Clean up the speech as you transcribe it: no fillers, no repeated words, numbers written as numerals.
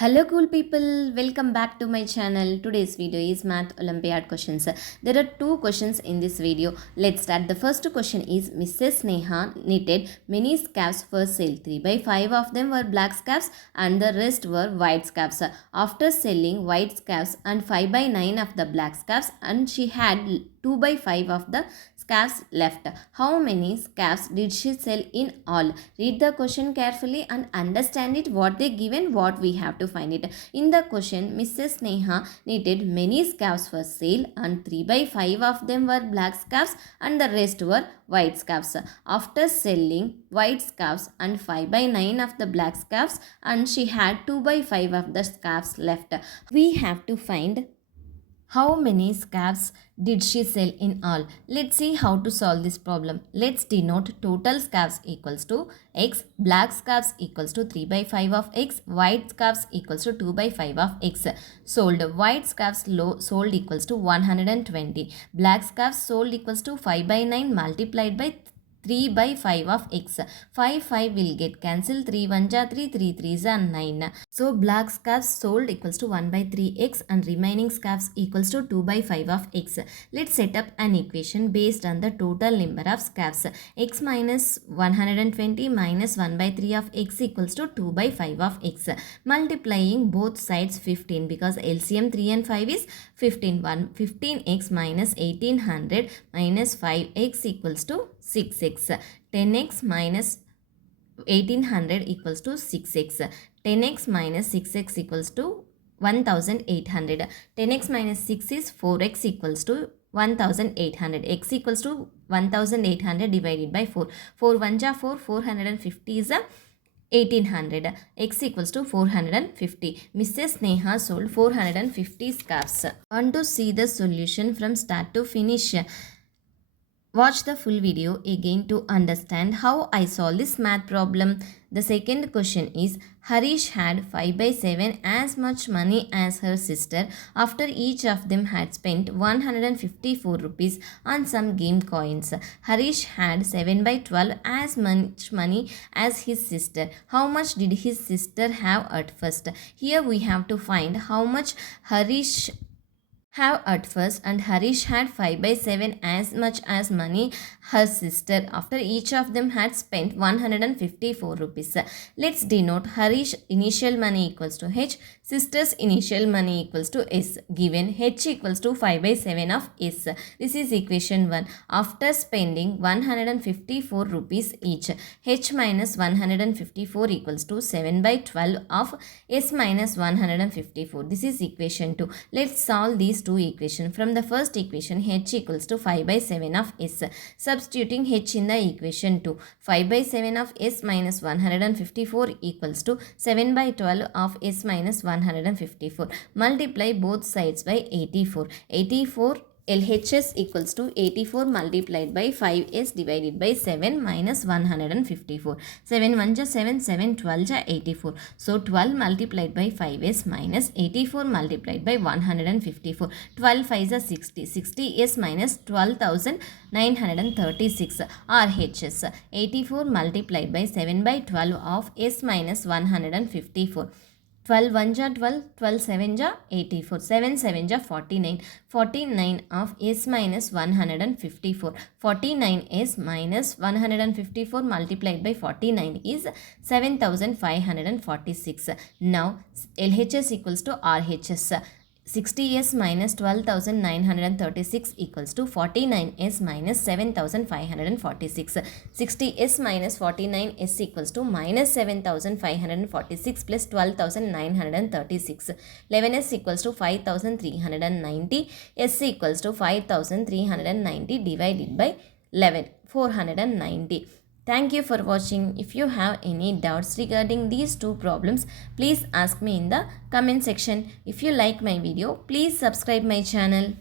Hello cool people, welcome back to my channel. Today's video is Math Olympiad questions. There are two questions in this video. Let's start. The first question is Mrs. Neha knitted many scarves for sale. 3 by 5 of them were black scarves and the rest were white scarves. After selling white scarves and 5 by 9 of the black scarves and she had 2 by 5 of the scarves left. How many scarves did she sell in all? Read the question carefully and understand it, what they given, what we have to find it. In the question, Mrs. Neha knitted many scarves for sale and 3 by 5 of them were black scarves and the rest were white scarves. After selling white scarves and 5 by 9 of the black scarves and she had 2 by 5 of the scarves left. We have to find how many scarves did she sell in all? Let's see how to solve this problem. Let's denote total scarves equals to x, black scarves equals to 3 by 5 of x, white scarves equals to 2 by 5 of x. Sold, white scarves sold equals to 120. Black scarves sold equals to 5 by 9 multiplied by 3 by 5 of x. 5 will get cancelled. 3 1 ja 3, 3 3 ja 9. So black scarves sold equals to 1 by 3x and remaining scarves equals to 2 by 5 of x. Let's set up an equation based on the total number of scarves. X minus 120 minus 1 by 3 of x equals to 2 by 5 of x. Multiplying both sides 15 because LCM 3 and 5 is 15. 15x minus 1800 minus 5x equals to 6x. 10x minus 1800 equals to 6x. 10x minus 6x equals to 1800. 10x minus 6 is 4x equals to 1800. X equals to 1800 divided by 4. 4 1 ja 4. 450 is a 1800. X equals to 450. Mrs. Neha sold 450 scarves. Want to see the solution from start to finish? Watch the full video again to understand how I solve this math problem. The second question is, Harish had 5 by 7 as much money as her sister after each of them had spent 154 rupees on some game coins. Harish had 7 by 12 as much money as his sister. How much did his sister have at first? Here we have to find how much Harish have at first, and Harish had 5 by 7 as much as money her sister after each of them had spent 154 rupees. Let's denote Harish initial money equals to H, sister's initial money equals to S. Given H equals to 5 by 7 of S. This is equation 1. After spending 154 rupees each, H minus 154 equals to 7 by 12 of S minus 154. This is equation 2. Let's solve these two equations. From the first equation, H equals to 5 by 7 of S. Substituting H in the equation 2. 5 by 7 of S minus 154 equals to 7 by 12 of S minus 154. Multiply both sides by 84. 84 LHS equals to 84 multiplied by 5s divided by 7 minus 154. 7 1 ja 7, 7 12 ja 84. So 12 multiplied by 5s minus 84 multiplied by 154. 12 5 ja 60. 60s minus 12,936 RHS. 84 multiplied by 7 by 12 of s minus 154. 12 1 ja 12, 12 7 ja 84, 7 7 ja 49, 49 of s minus 154, 49 s minus 154 multiplied by 49 is 7546. Now LHS equals to RHS. 60s minus 12,936 equals to 49s minus 7,546. 60s minus 49s equals to minus 7,546 plus 12,936. 11s equals to 5,390. S equals to 5,390 divided by 11. 490. Thank you for watching. If you have any doubts regarding these two problems, please ask me in the comment section. If you like my video, please subscribe my channel.